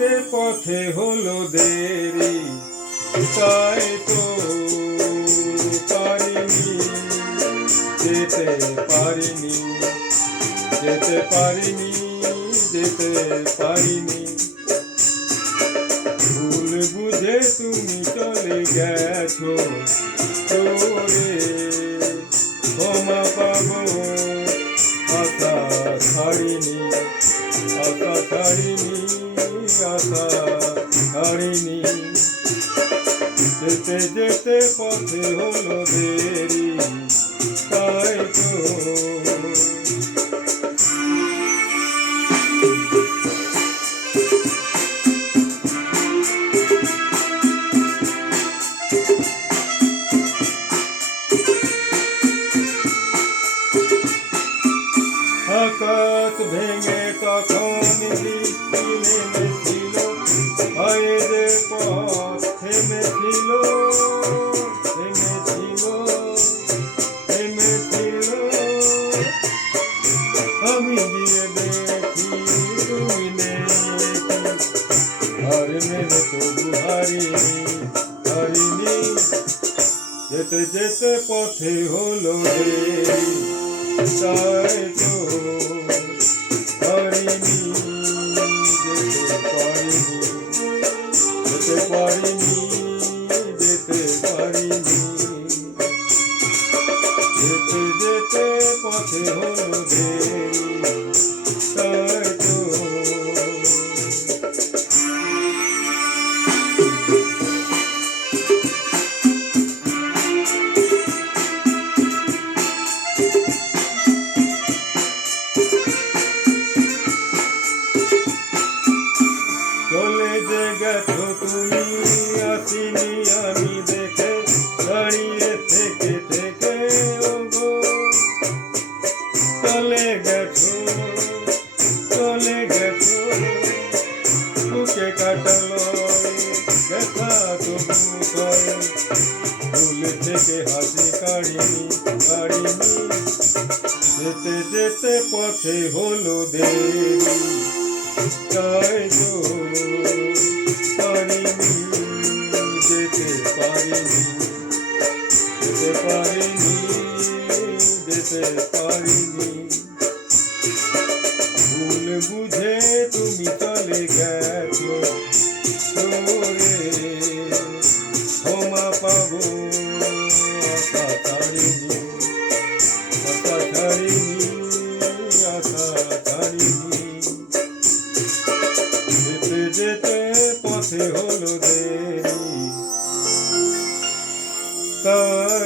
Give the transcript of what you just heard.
যেতে পথে হলো দেরি, তাই তো পারিনি, যেতে পারিনি, যেতে পারিনি, যেতে পারিনি। ভুল বুঝে তুমি চলে গেছো চলে, ক্ষমা পাবো আশা ছাড়িনি, আশা ছাড়িনি, আশা ছাড়িনি। যেতে যেতে পথে হলো দেরি, তাই তো আকাশ ভেঙে তখন বৃষ্টি নেমেছিল, হয়ে যে পথ থেমেছিল, থেমেছিল, থেমেছিল। আমি গিয়ে দেখি তুমি নেই, আর মেনে তবু হারিনি, হারিনি। যেতে যেতে পথে হলো দেরি, তাই তো পারিনি, যেতে পারিনি, যেতে পারিনি, যেতে পারিনি। যেতে যেতে পথে হলো দেরি, তাই তো চলে যে গেছো তুমি, আসিনি আমি দেখে, দাঁড়িয়ে থেকে থেকে ওগো। চলে গেছো, চলে গেছো, বুকে কাটালো ব্যথা তবু সয়, ভুল থেকে হাসি কাড়িনি, কাড়িনি। যেতে যেতে পথে হলো দেরি, তাই তো পারিনি, যেতে পারিনি, যেতে পারিনি, যেতে পারিনি। ভুল বুঝে তুমি চলে গেছো চলে, ক্ষমা পাবো আশা ছাড়িনি, আশা ছাড়িনি, আশা ছাড়িনি। যেতে যেতে পথে হলো দেরি, তাই